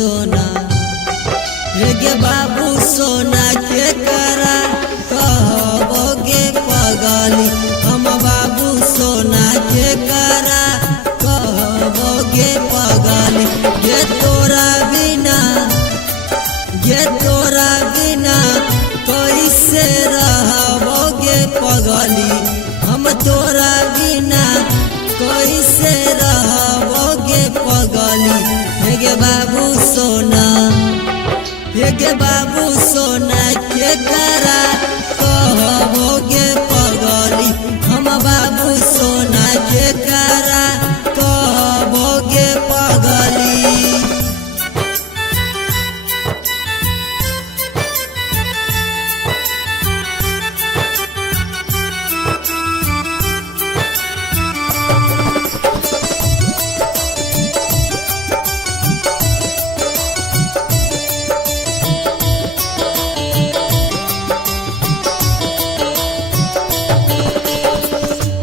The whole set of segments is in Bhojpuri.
सोना हे गे बाबू सोना के करा कहबोगे पगली हम बाबू सोना के करा कहबोगे पगली गे तोरा बिना कैसे रहबोगे पगली हम तोरा बिना कैसे रहबोगे पगली हे गे बाबू सोना हे गे बाबू सोना के करा कहबोगे पगली हम बाबू सोना के करा कहबोगे पगली।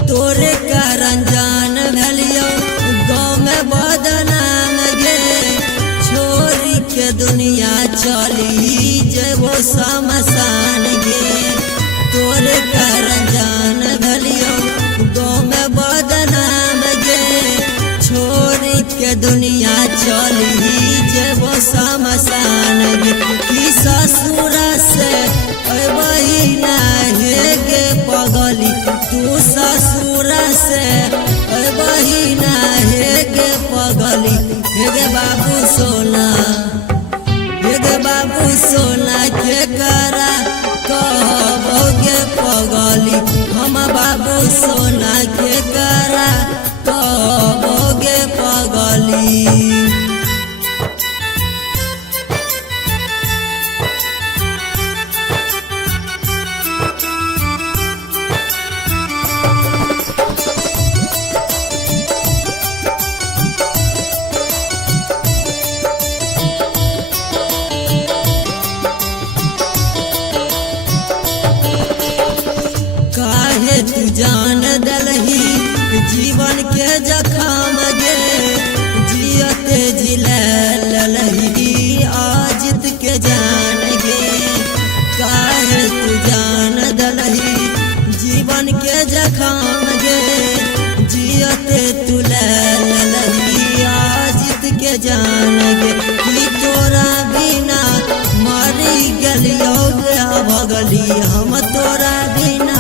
तोरे कारण जान भलियो गाँव में बदनाम गे छोरी के दुनिया चली जेबो शमशान गे तोरे कारण जान भलियो गाँव में बदनाम गे छोरी के दुनिया चली जेबो शमशान गे कि ससुरा से बहिना हे गे पगली तू ससुरा से बहिना हे गे पगली हे गे बाबू सोना के करा कहबोगे पगली हम बाबू सोना के करा कहबोगे पगली। काहे तू जान दलही जीवन के जखाम गे जियते जिले ललही आजित के जान गे काहे तू जान दलही जीवन के जखाम गे जियते तू ललही आजित के जान गे कि तोरा बिना मरी गलियो भगली हम तोरा बिना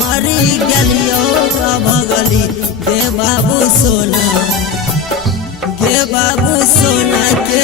मरी गलियो भगली गे बाबू सोना के